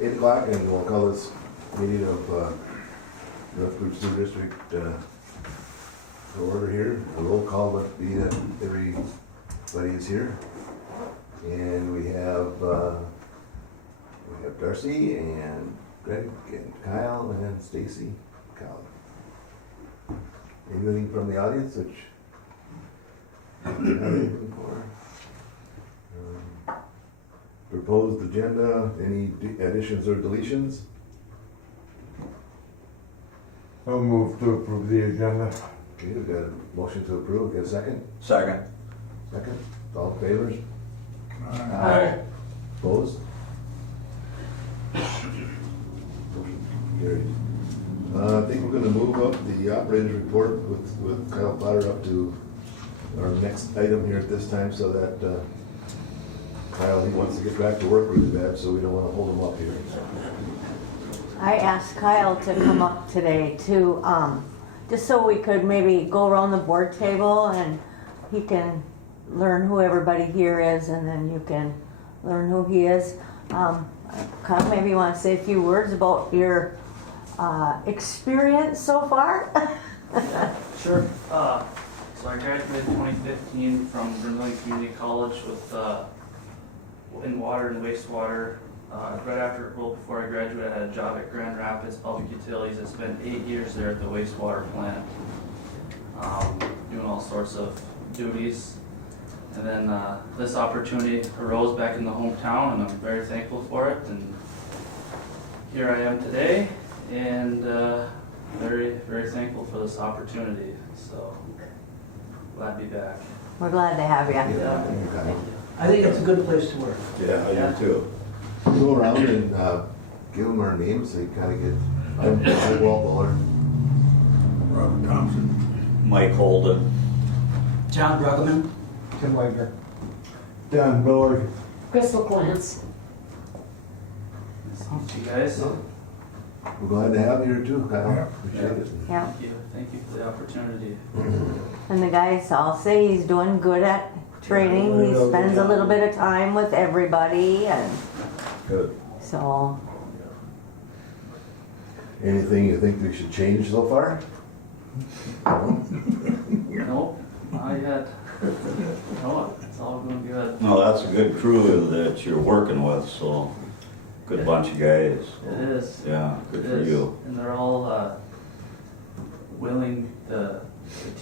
8 o'clock, and we'll call this meeting of North Group School District to order here. A roll call would be that everybody is here. And we have Darcy and Greg and Kyle and Stacy. Kyle. Anything from the audience which you have anything for? Proposed agenda, any additions or deletions? I'll move to approve the agenda. Okay, we've got a motion to approve. Get a second? Second. Second. All in favor? Aye. Opposed? Motion carried. I think we're gonna move up the operator's report with Kyle Potter up to our next item here at this time, so that Kyle, he wants to get back to work really bad, so we don't wanna hold him up here. I asked Kyle to come up today to, just so we could maybe go around the board table and he can learn who everybody here is, and then you can learn who he is. Kyle, maybe you want to say a few words about your experience so far? Sure. So I graduated in 2015 from Vermillion Community College with in water and wastewater. Right after, well, before I graduated, I had a job at Grand Rapids Public Utilities. I spent 8 years there at the wastewater plant, doing all sorts of duties. And then this opportunity arose back in the hometown, and I'm very thankful for it. And here I am today, and very, very thankful for this opportunity. So glad to be back. We're glad to have you. Yeah. I think it's a good place to work. Yeah, I do too. Go around and give them our names, so you kinda get, I'm Walt Buller. Robert Thompson. Mike Holden. John Bruggeman. Tim Laker. Don Bullard. Crystal Clance. Thank you guys. We're glad to have you here too, Kyle. Yeah. Appreciate it. Yeah. Thank you for the opportunity. And the guys all say he's doing good at training. He spends a little bit of time with everybody, and Good. so. Anything you think we should change so far? Nope, not yet. No, it's all going good. No, that's a good crew that you're working with, so good bunch of guys. It is. Yeah, good It for is. you. And they're all willing to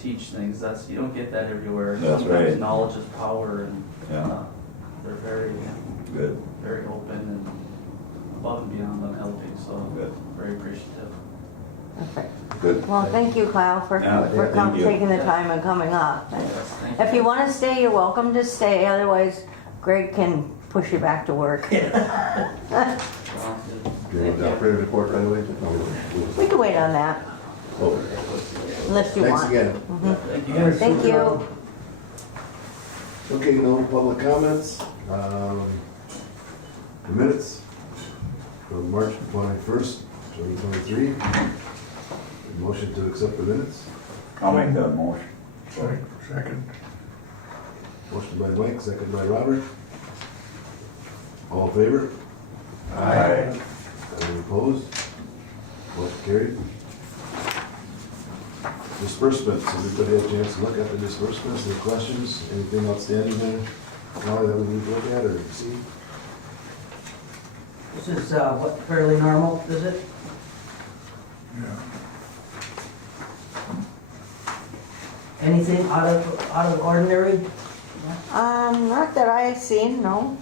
teach things. You don't get that everywhere. That's Sometimes right. knowledge is power, and Yeah. they're very, Good, very open and above and beyond on helping. So good. very appreciative. Perfect. Good. Well, thank you, Kyle, for, Yeah, thank you. taking the time and coming up. Yes, thank If you want to stay, you're welcome to stay. Otherwise, Greg can push you back to work. Do Well, you want the operator report right away? We can wait on that, Oh, unless you thanks want. again. thank you guys. Thank you. Okay, no public comments. The minutes from March 21st, 2023. Motion to accept the minutes. I'll make that motion. Second. Motion by Mike, second by Robert. All in favor? Aye. Any opposed? Motion carried. Disbursements, everybody had a chance to look at the disbursements, any questions, anything outstanding there? Now that we need to look at or see? This is what, fairly normal, is it? Yeah. Anything out of ordinary? Not that I seen, no.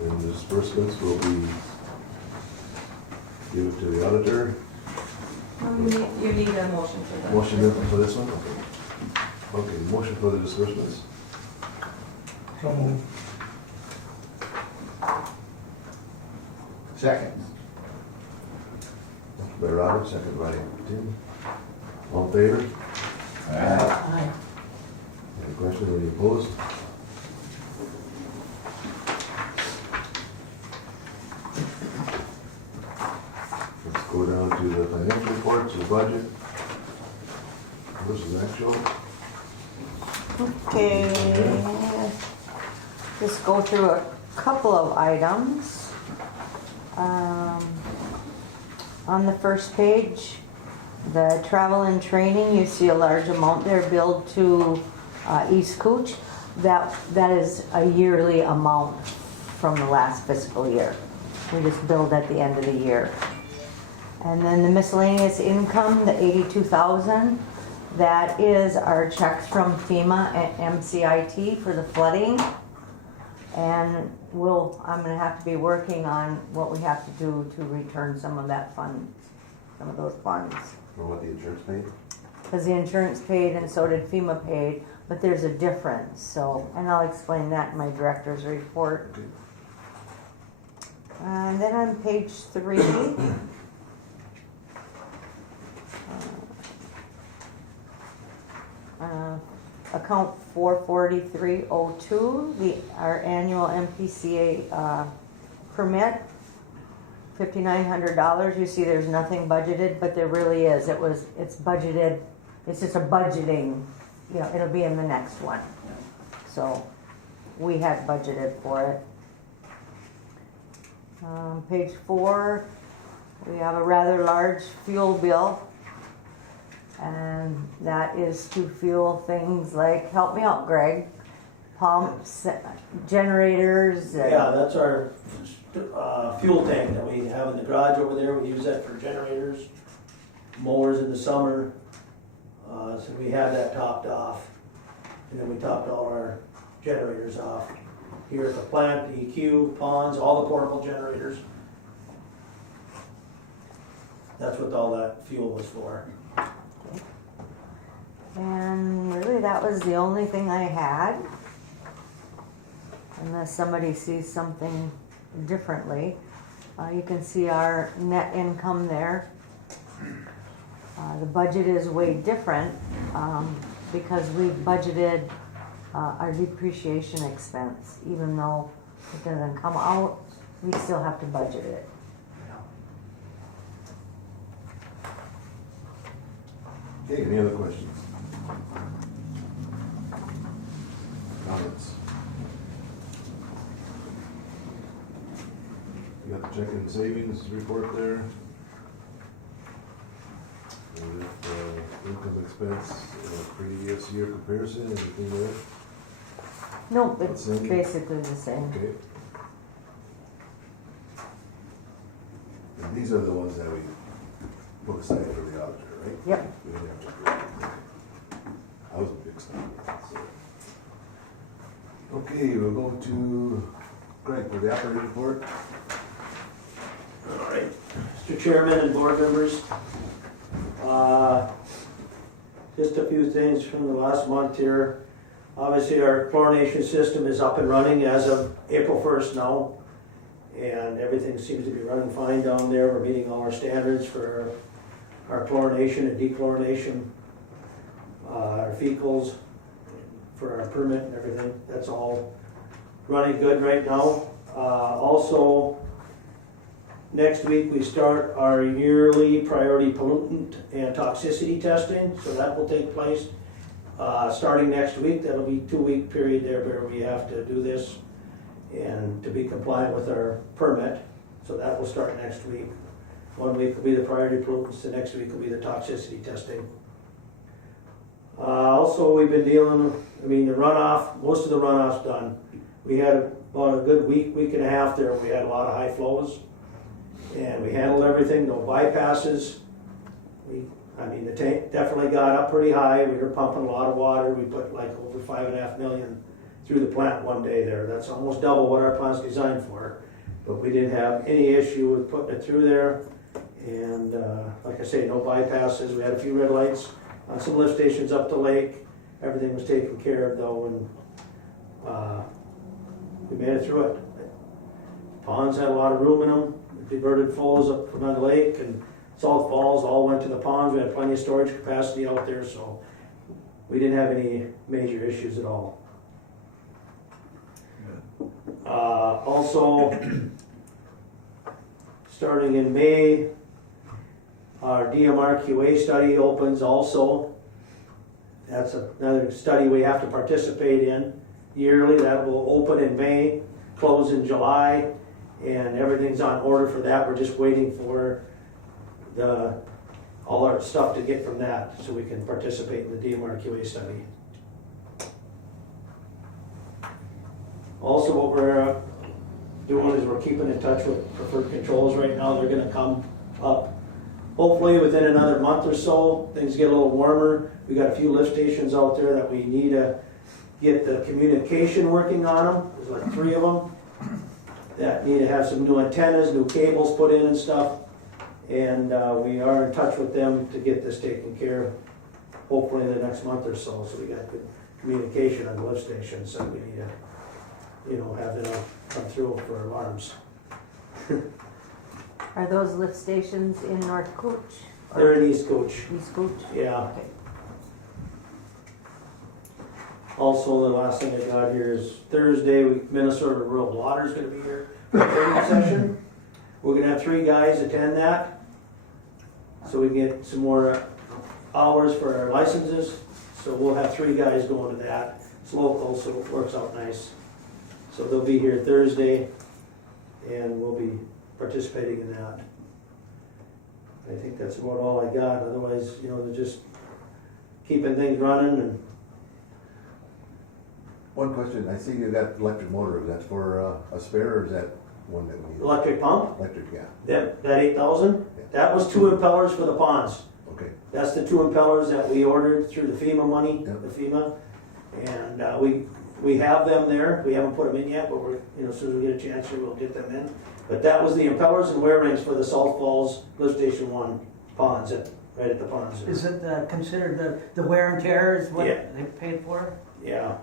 And the disbursements will be given to the auditor. You need a motion for that. Motion for this one? Okay. Okay, motion for the disbursements. So moved. Second. Motion by Robert, second by Tim. All in favor? Aye. Any questions, any opposed? Let's go down to the financial reports, the budget. This is actual. Okay, just go through a couple of items. On the first page, the travel and training, you see a large amount there billed to East Cooch. That is a yearly amount from the last fiscal year. We just billed at the end of the year. And then the miscellaneous income, the 82,000, that is our checks from FEMA and MCIT for the flooding. And I'm gonna have to be working on what we have to do to return some of that fund, some of those funds. For what the insurance paid? Because the insurance paid and so did FEMA paid, but there's a difference, so, and I'll explain that in my director's report. Okay. And then on page 3, account 44302, our annual MPCA permit, $5,900. You see there's nothing budgeted, but there really is. It's budgeted. It's just a budgeting, it'll be in the next one. So we had budgeted for it. Page 4, we have a rather large fuel bill, and that is to fuel things like, help me out, Greg, pumps, generators. Yeah, that's our fuel tank that we have in the garage over there. We use that for generators, mowers in the summer. So we had that topped off, and then we topped all our generators off here at the plant, the EQ, ponds, all the portable generators. That's what all that fuel was for. And really that was the only thing I had, unless somebody sees something differently. You can see our net income there. The budget is way different because we've budgeted our depreciation expense. Even though it doesn't come out, we still have to budget it. Okay, any other questions? Comments? You got the checking savings report there? And income expense, previous year comparison, anything there? Nope, it's Same. basically the same. Okay. And these are the ones that we put aside for the auditor, right? Yep. We didn't have to do anything. I was a big stopper, so. Okay, we'll go to Greg for the operating report. All right, Mr. Chairman and board members, just a few things from the last month here. Obviously, our chlorination system is up and running as of April 1st now, and everything seems to be running fine down there. We're meeting all our standards for our chlorination and dechlorination, our fecals, for our permit and everything. That's all running good right now. Also, next week we start our yearly priority pollutant and toxicity testing, so that will take place starting next week. That'll be a 2-week period there where we have to do this and to be compliant with our permit. So that will start next week. 1 week will be the priority pollutants, the next week will be the toxicity testing. Also, we've been dealing, the runoff, most of the runoff's done. We had about a good week and a half there. We had a lot of high flows. And we handled everything, no bypasses. The tank definitely got up pretty high. We were pumping a lot of water. We put like over 5.5 million through the plant one day there. That's almost double what our plant's designed for. But we didn't have any issue with putting it through there. And like I say, no bypasses. We had a few red lights on some lift stations up the lake. Everything was taken care of though, and we made it through it. Ponds had a lot of room in them. Diverted flows up from the lake and South Falls all went to the ponds. We had plenty of storage capacity out there, so we didn't have any major issues at all. Also, starting in May, our DMR QA study opens also. That's another study we have to participate in yearly. That will open in May, close in July, and everything's on order for that. We're just waiting for all our stuff to get from that so we can participate in the DMRQA study. Also, what we're doing is we're keeping in touch with Preferred Controls right now. They're gonna come up hopefully within another month or so. Things get a little warmer. We got a few lift stations out there that we need to get the communication working on them. There's like 3 of them that need to have some new antennas, new cables put in and stuff. And we are in touch with them to get this taken care of, hopefully in the next month or so. So we got good communication on the lift stations, so we need to, have them come through for alarms. Are those lift stations in North Cooch? or They're in East Coach, East Cooch? yeah. Okay. Also, the last thing I got here is Thursday, Minnesota Rural Water's gonna be here for a training session. We're gonna have 3 guys attend that, so we can get some more hours for our licenses. So we'll have 3 guys going to that. It's local, so it works out nice. So they'll be here Thursday, and we'll be participating in that. I think that's about all I got. Otherwise, they're just keeping things running and. One question, I see you got electric motor, is that for a spare or is that one that we need? Electric pump, Electric, yeah, that 8,000, that was 2 impellers for the ponds. okay. That's the 2 impellers that we ordered through the FEMA money, Yep. the FEMA. And we have them there. We haven't put them in yet, but we're, as soon as we get a chance here, we'll get them in. But that was the impellers and wear rings for the Salt Falls Lift Station 1 ponds, right at the ponds. Is it considered the wear and tear is what Yeah. they paid for? Yeah,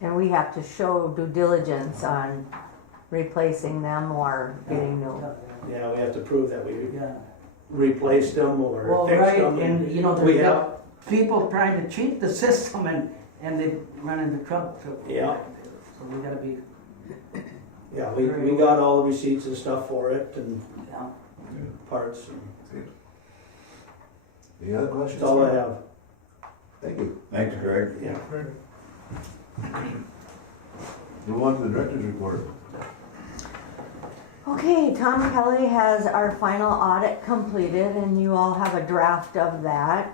And we have to show due diligence on replacing them or getting new. yeah, we have to prove that we Yeah. replaced them or Well, fixed right, them. and We there's have, people trying to cheat the system and they run into trouble. So Yeah. So we gotta be, yeah, we got all the receipts and stuff for it and yeah. parts. And Any other questions? that's all I have. Thank you. Thanks, Greg. Yeah. Move on to the director's report. Okay, Tom Kelly has our final audit completed and you all have a draft of that.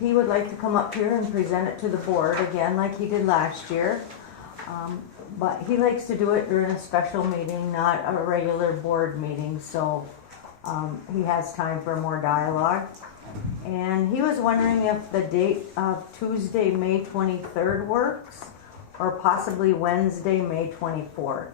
He would like to come up here and present it to the board again like he did last year. But he likes to do it during a special meeting, not a regular board meeting, so he has time for more dialogue. And he was wondering if the date of Tuesday, May 23rd works, or possibly Wednesday, May 24th.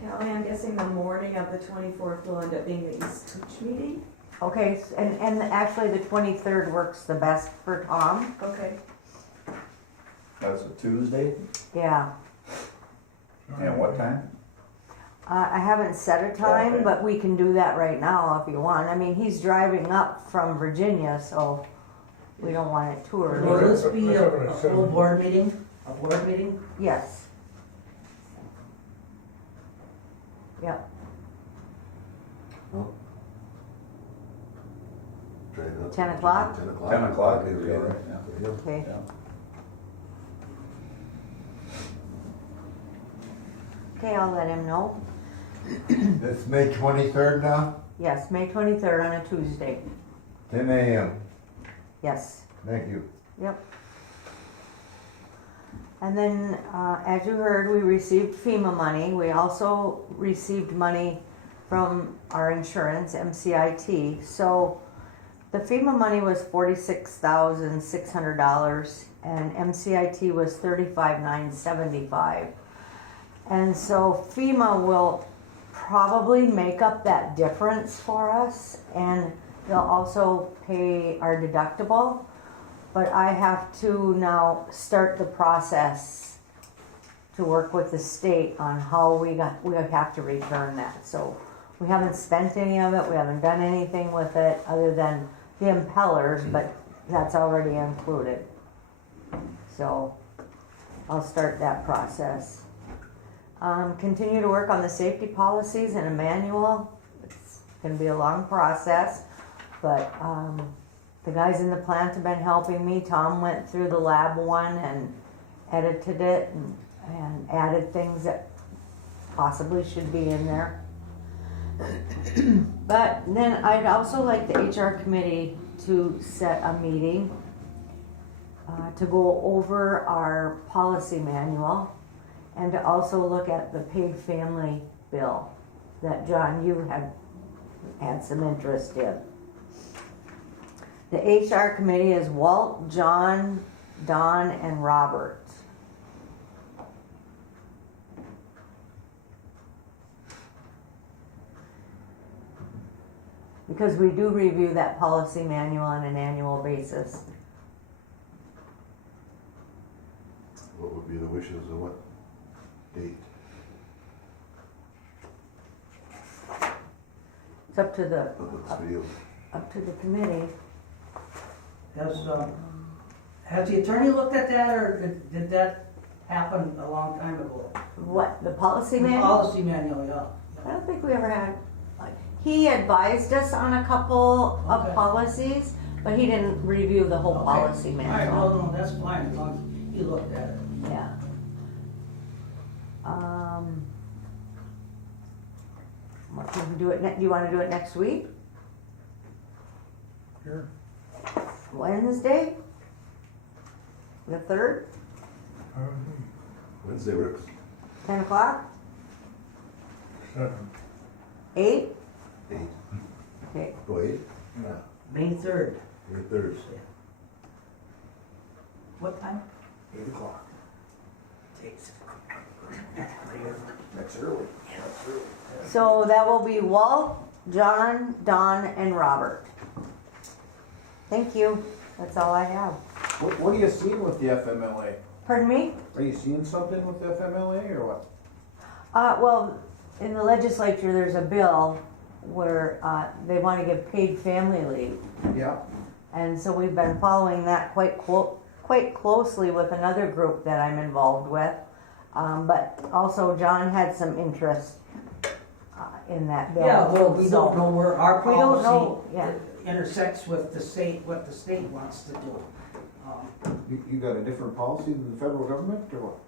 Kelly, I'm guessing the morning of the 24th will end up being the East Coach meeting? Okay, and actually the 23rd works the best for Tom. Okay. That's a Tuesday? Yeah. And what time? I haven't set a time, Okay. but we can do that right now if you want. I mean, he's driving up from Virginia, so we don't want it too Will early. this be a full board meeting? A board meeting? Yes. Yep. Try it out. 10 o'clock? 10 o'clock. 10 o'clock is good, right? Yeah. Okay. Yeah. Okay, I'll let him know. That's May 23rd now, Yes, May 23rd on a Tuesday. 10 a.m. Yes. Thank you. Yep. And then, as you heard, we received FEMA money. We also received money from our insurance, MCIT. So the FEMA money was $46,600 and MCIT was $35,975. And so FEMA will probably make up that difference for us, and they'll also pay our deductible. But I have to now start the process to work with the state on how we have to return that. So we haven't spent any of it, we haven't done anything with it other than the impellers, but that's already included. So I'll start that process. Continue to work on the safety policies and a manual. gonna be a long process, but, the guys in the plant have been helping me. Tom went through the lab one and edited it and added things that possibly should be in there. But then I'd also like the HR committee to set a meeting to go over our policy manual and to also look at the paid family bill that John, you had some interest in. The HR committee is Walt, John, Don, and Robert. Because we do review that policy manual on an annual basis. What would be the wishes of what date? It's up to the, What looks for you? up to the committee. Has the attorney looked at that, or did that happen a long time ago? What, the policy The manual? policy manual, yeah. I don't think we ever had, he advised us on a couple of Okay. policies, but he didn't review the whole Okay. policy All right, manual. well, no, that's fine, as long as he looked at it. Yeah. What can we do it, do you wanna do it next week? Sure. Wednesday? The 3rd, Wednesday works. 10 o'clock? 8? 8. Okay, Go 8? Yeah. May 3rd. May 3rd. What time? 8 o'clock. Takes. That's early. so that will be Walt, John, Don, and Robert. Thank you, that's all I have. What are you seeing with the FMLA? Pardon me? Are you seeing something with the FMLA or what? Well, in the legislature, there's a bill where they want to give paid family leave. Yeah. And so we've been following that quite closely with another group that I'm involved with. But also John had some interest in that bill. Yeah, well, we So don't know where our We don't policy know, yeah. intersects with the state, what the state wants to do. You got a different policy than the federal government or what?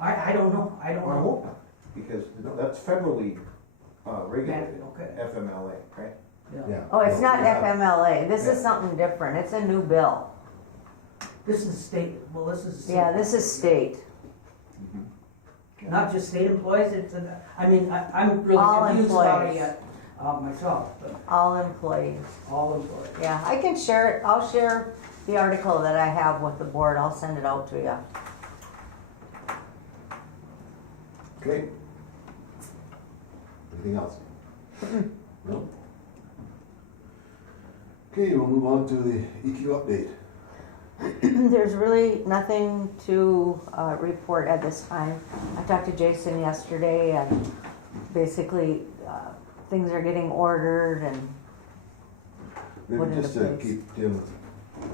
I don't know, I don't know. Because that's federally regulated, Okay. FMLA, right? Yeah. Oh, it's not Yeah. FMLA. This Yeah. is something different. It's a new bill. This is state, well, this is. Yeah, this is state. Not just state employees, it's, I mean, I'm really All confused about it employees. yet, myself, but All employees. all employees. Yeah, I can share it. I'll share the article that I have with the board. I'll send it out to you. Okay. Anything else? No? Okay, we'll move on to the EQ update. There's really nothing to report at this time. I talked to Jason yesterday and basically things are getting ordered and Put Maybe into just to place. keep Tim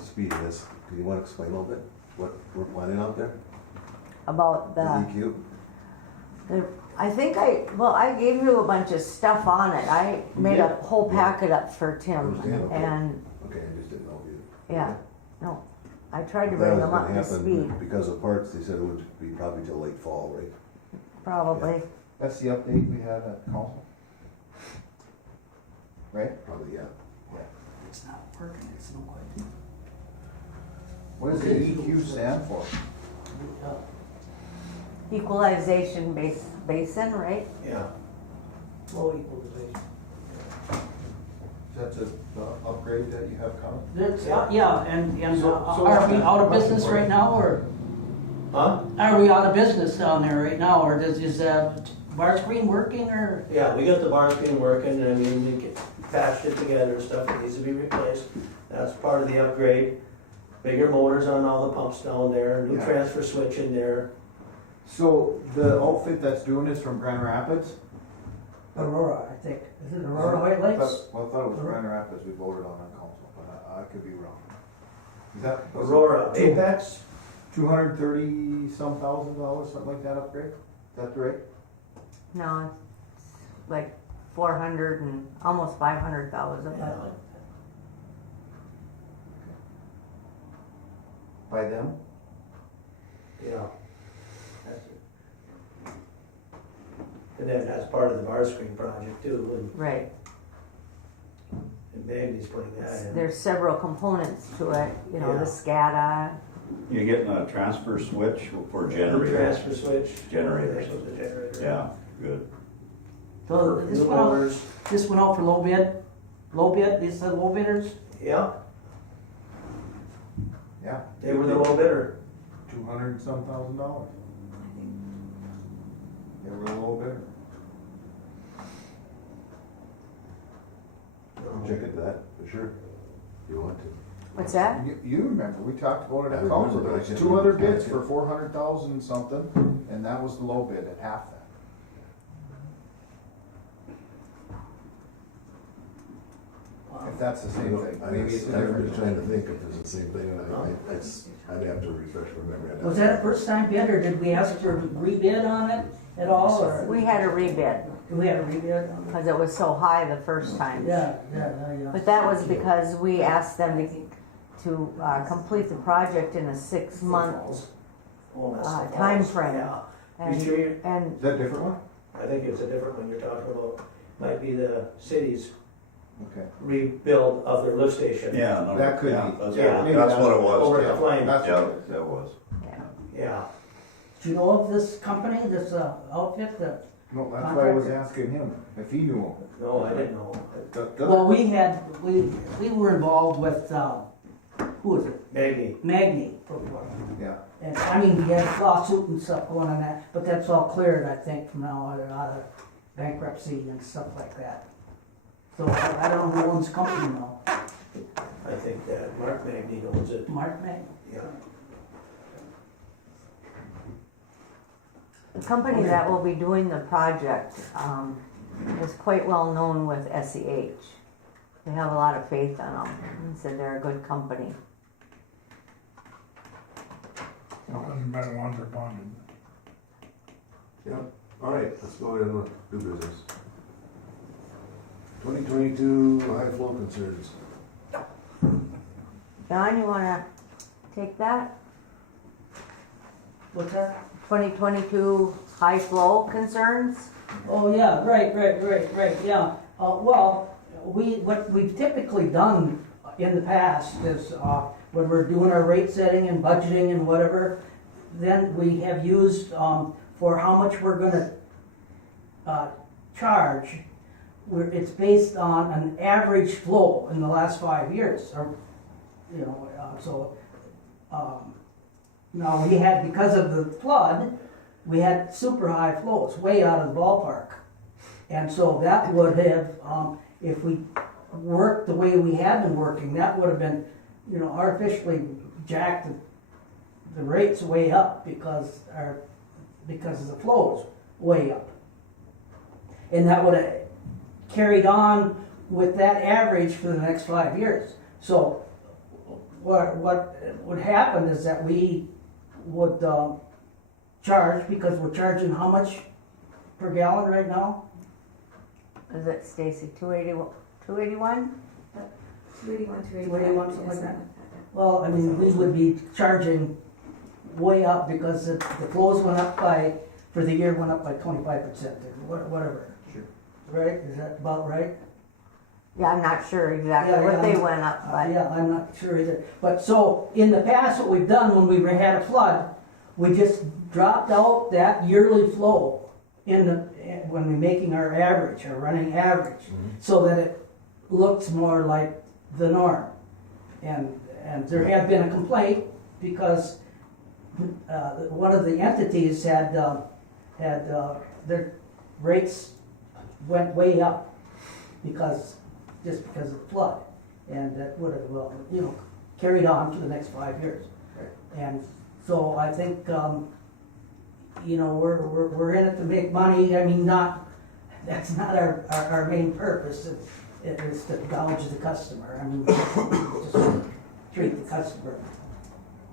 speed in this, do you want to explain a little bit what we're planning out there? about The the, EQ? I think I gave you a bunch of stuff on it. I made a whole packet up for Tim Understand, okay. and, Okay, I just didn't know if you. yeah, no. I tried to That bring was them up gonna to happen speed, because of parts, they said it would be probably till late fall, right? probably. That's the update we had at council. Right? Probably, yeah. It's not working, it's no good. What does the EQ stand for? Equalization basin, right? Yeah. Low equalization. That's the upgrade that you have coming? That's, yeah, and So- are we out of business right now, or Huh? are we out of business down there right now, or is bar screen working, or? Yeah, we got the bar screen working, I mean, we patched it together and stuff that needs to be replaced. That's part of the upgrade. Bigger motors on all the pumps down there, new Yeah. transfer switch in there. So the outfit that's doing this from Grand Rapids? Aurora, I think. Is it Aurora White Lakes? Well, I thought it was Grand Rapids we voted on council, but I could be wrong. Is that? Aurora, Apex, 230 some $1,000, something like that upgrade? Is that right? No, it's like 400 and almost 500,000. Yeah. By them? Yeah. That's it. And then that's part of the bar screen project too, Right. and Magdy's putting that in. There's several components to it, you know, Yeah. the SCADA. You're getting a transfer switch for The generators? transfer switch. Generators. There's the generator. Yeah, good. So this New went out, motors. this went out for low bid? Low bid, these are low bidders? Yeah, Yeah. they were the low bidder. $200 and some thousand. They were a little bit. Check into that, for sure, if you want to. What's that? You remember, we talked about it I at remember, council, but I there was can't 2 other remember. bids for 400,000 something, and that was the low bid at half that. If that's the same thing, maybe it's a I'm different. just trying to think if it's the same thing, and I'd have to refresh my memory. I'd have Was to- that a first time bid, or did we ask for a rebid on it at all, or? We had a rebid We had a rebid on it? because it was so high the first time. Yeah. But that was because we asked them to complete the project in a 6-month Oh, that's the time falls. frame. Yeah, and, sure you- and Is that a different one? I think it's a different one you're talking about. Might be the city's Okay. rebuild of their lift station. Yeah, no, That could yeah, be. that's, Yeah, maybe that's that- what it was. Over yeah. the flame. That's Yeah, what it is. that was. Yeah, Do you know of this company, this outfit that? No, that's why I was asking him, if he knew him. no, I didn't know. Well, we were involved with, who was it? Maggie, Magny. Yeah. And I mean, we had a lawsuit and stuff going on that, but that's all cleared, I think, from now on, out of bankruptcy and stuff like that. So I don't know who owns the company now. I think that Mark Magny owns it. Mark Magny. Yeah. the company that will be doing the project is quite well known with SEH. They have a lot of faith in them and said they're a good company. Doesn't matter ones are bonded. Yeah, all right, let's go ahead and do business. 2022 high flow concerns. John, you wanna take that? What's that? 2022 high flow concerns? Oh, yeah, right, yeah. Well, what we've typically done in the past is, when we're doing our rate setting and budgeting and whatever, then we have used, for how much we're gonna, charge, it's based on an average flow in the last 5 years, or, you know, now we had, because of the flood, we had super high flows, way out of the ballpark. And so that would have, if we worked the way we had been working, that would have been, you know, artificially jacked the rates way up because of the flows way up. And that would have carried on with that average for the next 5 years. So what would happen is that we would charge, because we're charging how much per gallon right now? Is it Stacy, 281? 281? 281, 281, something like yes, that. Well, I mean, we would be charging way up because the flows went up for the year went up by 25%, or whatever. Sure. Right, is that about right? Yeah, I'm not sure exactly Yeah, what yeah. they went up by. Yeah, I'm not sure either. But so, in the past, what we've done when we had a flood, we just dropped out that yearly flow when we're making our average, our running average, so that it looks more like the norm. And there had been a complaint because one of the entities had their rates went way up just because of the flood, and that would have carried on for the next 5 years. Right. And so I think we're in it to make money. I mean, that's not our main purpose. It is to gouge the customer. I mean, just treat the customer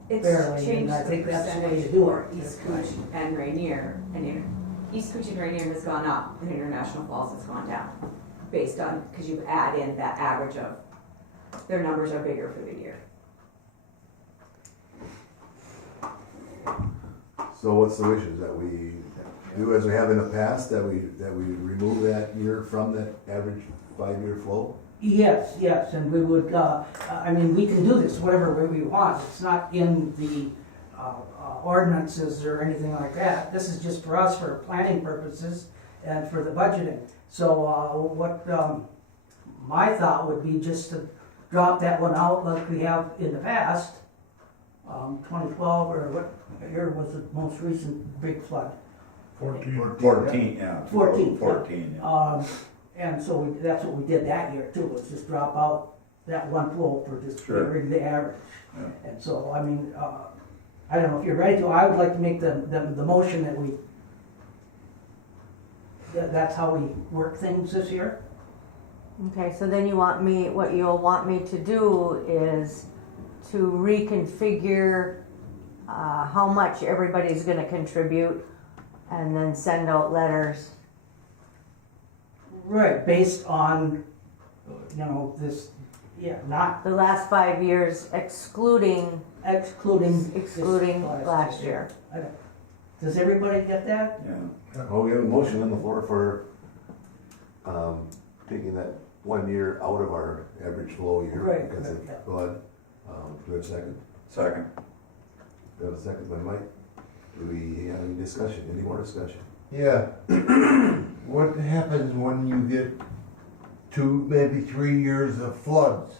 It's fairly, and changed I the think that's the way percentage to do for it. East Coach and Rainier, and East Cushing Rainier has gone up and International Falls has gone down, based on, because you add in that average of, their numbers are bigger for the year. So what's the wishes, that we do as we have in the past, that we remove that year from that average 5-year flow? Yes, yes, and we would, I mean, we can do this whatever way we want. It's not in the ordinances or anything like that. This is just for us, for planning purposes and for the budgeting. So what my thought would be just to drop that one out like we have in the past. 2012, or what year was the most recent big flood? 14. 14, yeah. 14. 14, yeah. And so that's what we did that year too, was just drop out that one flow for just Sure. covering the average. Yeah. And so, I mean, I don't know if you're ready to, I would like to make the motion that we, that's how we work things this year. Okay, so then what you'll want me to do is to reconfigure how much everybody's gonna contribute and then send out letters. Right, based on, this, yeah, not The last 5 years excluding excluding. this last year. Does everybody get that? Yeah. Oh, we have a motion on the floor for taking that 1 year out of our average flow year Right, because of yeah. flood. Do we have a second? Second. We have a second by Mike. Do we have any discussion, any more discussion? Yeah. What happens when you get 2, maybe 3 years of floods?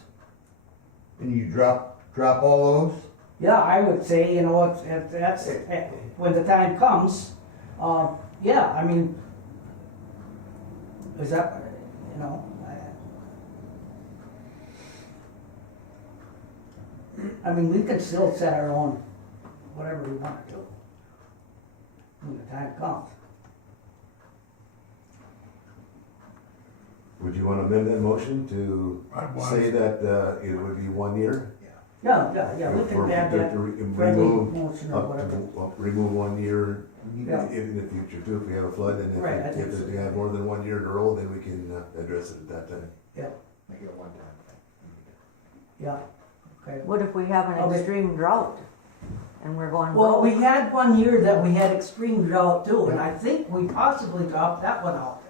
And you drop all those? Yeah, I would say, that's, when the time comes, yeah, I mean, is that, I mean, we can still set our own, whatever we want to do, when the time comes. Would you want to amend that motion to I'd want- say that it would be 1 year? Yeah, we can add that friendly Remove, motion or whatever. remove 1 year Yeah. in the future too, if we have a flood, and Right, I if think so. we have more than 1 year in a row, then we can address it at that time. Make it a one-time Yeah, okay. What if we have an Okay. extreme drought and we're going? Well, we had 1 year that we had extreme drought too, and I think we possibly dropped that one out.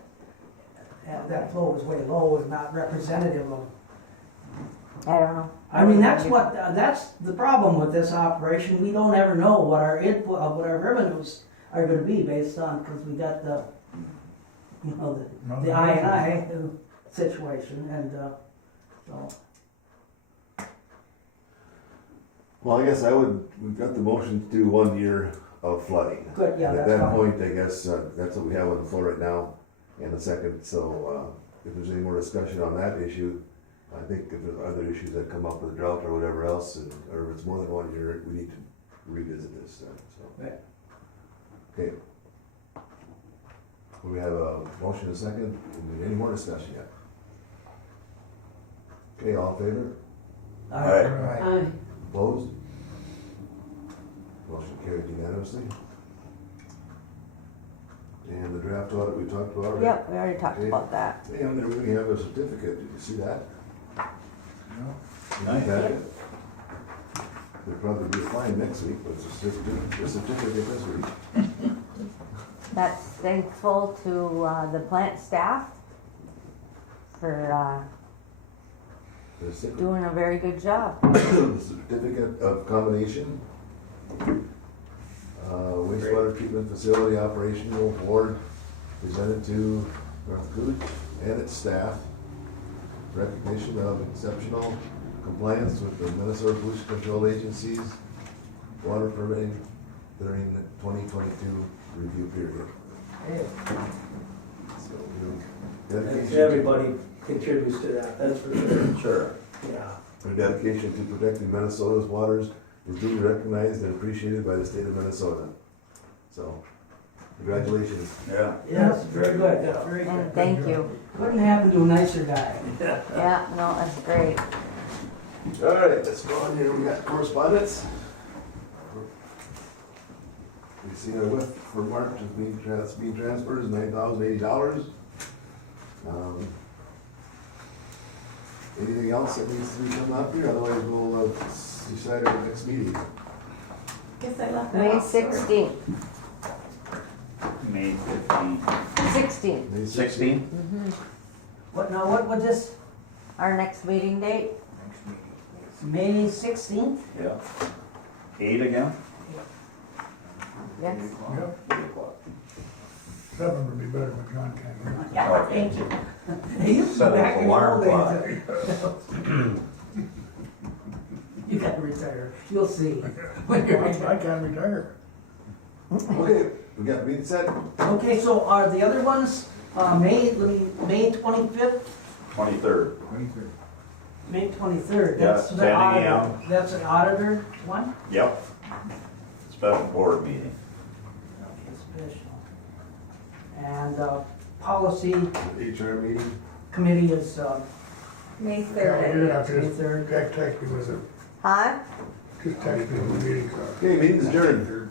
And that flow was way low and not representative of. I don't know. I mean, that's the problem with this operation. We don't ever know what our input, what our revenues are gonna be based on, because we got the I situation, and, so. Well, I guess we've got the motion to do 1 year of flooding. Good, yeah, And that's at that fine. point, I guess, that's what we have on the floor right now, and a second, so, if there's any more discussion on that issue, I think if there's other issues that come up with drought or whatever else, or if it's more than 1 year, we need to revisit this, so. Right. Okay. We have a motion and a second, any more discussion yet? Okay, all in favor? Aye. Opposed? Motion carried unanimously. And the draft audit we talked about, right? Yep, we already talked Okay. about that. And then we have a certificate, did you see that? Nice. There'll probably be a fine next week, but it's just a certificate this week. That's thankful to the plant staff for doing a very good job. The certificate of combination, wastewater treatment facility operational award presented to North Cooch and its staff. Recognition of exceptional compliance with the Minnesota Pollution Control Agency's water permitting during the 2022 review period. So, dedication. Everybody contributes to that, that's for sure. Sure. Yeah. Their dedication to protecting Minnesota's waters was duly recognized and appreciated by the state of Minnesota. So, congratulations. Yeah. Yes, very good, yeah, very And good. thank you. Couldn't happen to a nicer guy. Yeah, no, that's great. All right, let's go on here. We got correspondence. We see our WIF for March is being transferred is $9,080. Anything else that needs to be done up here? Otherwise, we'll decide our next meeting. Guess I left that May off. Sorry. 16th. May 15th. 16th. May 16? What this, Our next meeting date? May 16th? Yeah. 8 again? Yes. Yep, 8 o'clock. 7 would be better when John came here. Yeah, thank you. He used to Set be an back in the alarm old days. You gotta retire, you'll see. When you're I retired. can't retire. Okay, we got meeting set. Okay, so are the other ones, May 25th? 23rd. May 23rd. Yeah, That's the 10 auditor. a.m. That's an auditor one? Yep. Special board meeting. Okay, special. And policy HR meeting. committee is, May Yeah, 3rd. you're gonna have to May just 3rd. text me with it, Huh? just text me with the meeting card. Okay, meeting's adjourned.